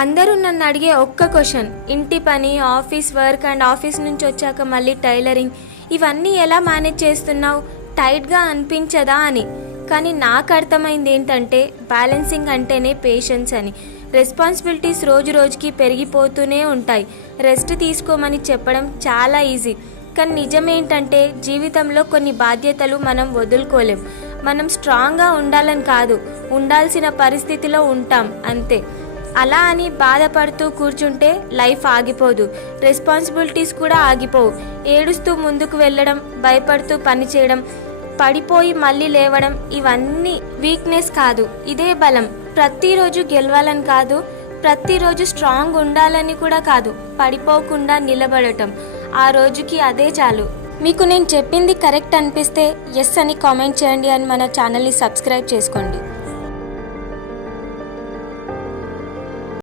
అందరూ నన్ను అడిగే ఒక్క క్వశ్చన్, ఇంటి పని, ఆఫీస్ వర్క్ అండ్ ఆఫీస్ నుంచి వచ్చాక మళ్ళీ టైలరింగ్, ఇవన్నీ ఎలా మేనేజ్ చేస్తున్నావు, టైట్గా అనిపించదా అని. కానీ నాకు అర్థమైంది ఏంటంటే బ్యాలెన్సింగ్ అంటేనే పేషెన్స్ అని. రెస్పాన్సిబిలిటీస్ రోజు రోజుకి పెరిగిపోతూనే ఉంటాయి. రెస్ట్ తీసుకోమని చెప్పడం చాలా ఈజీ, కానీ నిజమేంటంటే జీవితంలో కొన్ని బాధ్యతలు మనం వదులుకోలేం. మనం స్ట్రాంగ్గా ఉండాలని కాదు, ఉండాల్సిన పరిస్థితిలో ఉంటాం అంతే. అలా అని బాధపడుతూ కూర్చుంటే లైఫ్ ఆగిపోదు, రెస్పాన్సిబిలిటీస్ కూడా ఆగిపోవు. ఏడుస్తూ ముందుకు వెళ్ళడం, భయపడుతూ పని చేయడం, పడిపోయి మళ్ళీ లేవడం, ఇవన్నీ వీక్నెస్ కాదు, ఇదే బలం. ప్రతిరోజు గెలవాలని కాదు, ప్రతిరోజు స్ట్రాంగ్ ఉండాలని కూడా కాదు, పడిపోకుండా నిలబడటం, ఆ రోజుకి అదే చాలు. మీకు నేను చెప్పింది కరెక్ట్ అనిపిస్తే ఎస్ అని కామెంట్ చేయండి, అని మన ఛానల్ని సబ్స్క్రైబ్ చేసుకోండి.